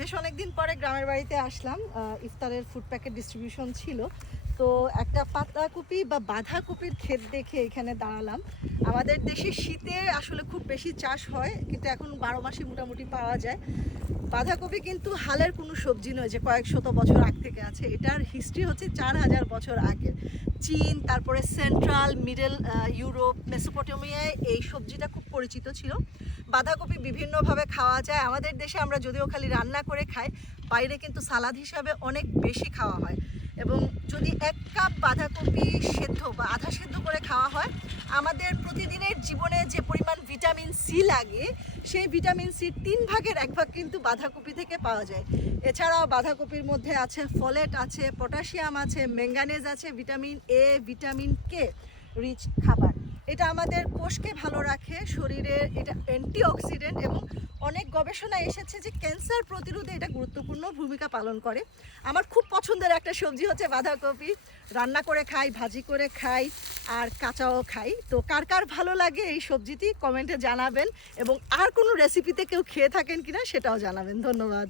বেশ অনেকদিন পরে গ্রামের বাড়িতে আসলাম। ইফতারের ফুড প্যাকেট ডিস্ট্রিবিউশন ছিল। তো একটা পাতাকপি বা বাঁধাকপির ক্ষেত দেখে এখানে দাঁড়ালাম। আমাদের দেশে শীতে আসলে খুব বেশি চাষ হয়, কিন্তু এখন বারো মাসে মোটামুটি পাওয়া যায়। বাঁধাকপি কিন্তু হালের কোনো সবজি নয়, যে কয়েক শত বছর আগ থেকে আছে। এটার হিস্ট্রি হচ্ছে চার হাজার বছর আগের। চীন, তারপরে সেন্ট্রাল মিডল ইউরোপ মেসোপটেমিয়ায় এই সবজিটা খুব পরিচিত ছিল। বাঁধাকপি বিভিন্নভাবে খাওয়া যায়। আমাদের দেশে আমরা যদিও খালি রান্না করে খাই, বাইরে কিন্তু সালাদ হিসাবে অনেক বেশি খাওয়া হয়। বাঁধাকপি সেদ্ধ বা আধা সেদ্ধ করে খাওয়া হয়। আমাদের প্রতিদিনের জীবনে যে পরিমাণ ভিটামিন সি লাগে, সেই ভিটামিন সি তিন ভাগের এক ভাগ কিন্তু বাঁধাকপি থেকে পাওয়া যায়। এছাড়াও বাঁধাকপির মধ্যে আছে ফলেট আছে, পটাশিয়াম আছে, ম্যাঙ্গানেজ আছে, vitamin A, vitamin K rich খাবার। এটা আমাদের কোষকে ভালো রাখে, শরীরের এটা অ্যান্টিঅক্সিডেন্ট এবং গবেষণা এসেছে যে ক্যান্সার প্রতিরোধে এটা গুরুত্বপূর্ণ ভূমিকা পালন করে। আমার খুব পছন্দের একটা সবজি হচ্ছে বাঁধাকপি। রান্না করে খাই, ভাজি করে খাই আর কাঁচাও খাই। তো কার কার ভালো লাগে এই সবজিটি কমেন্টে জানাবেন এবং আর কোনো রেসিপিতে কেউ খেয়ে থাকেন কিনা সেটাও জানাবেন। ধন্যবাদ।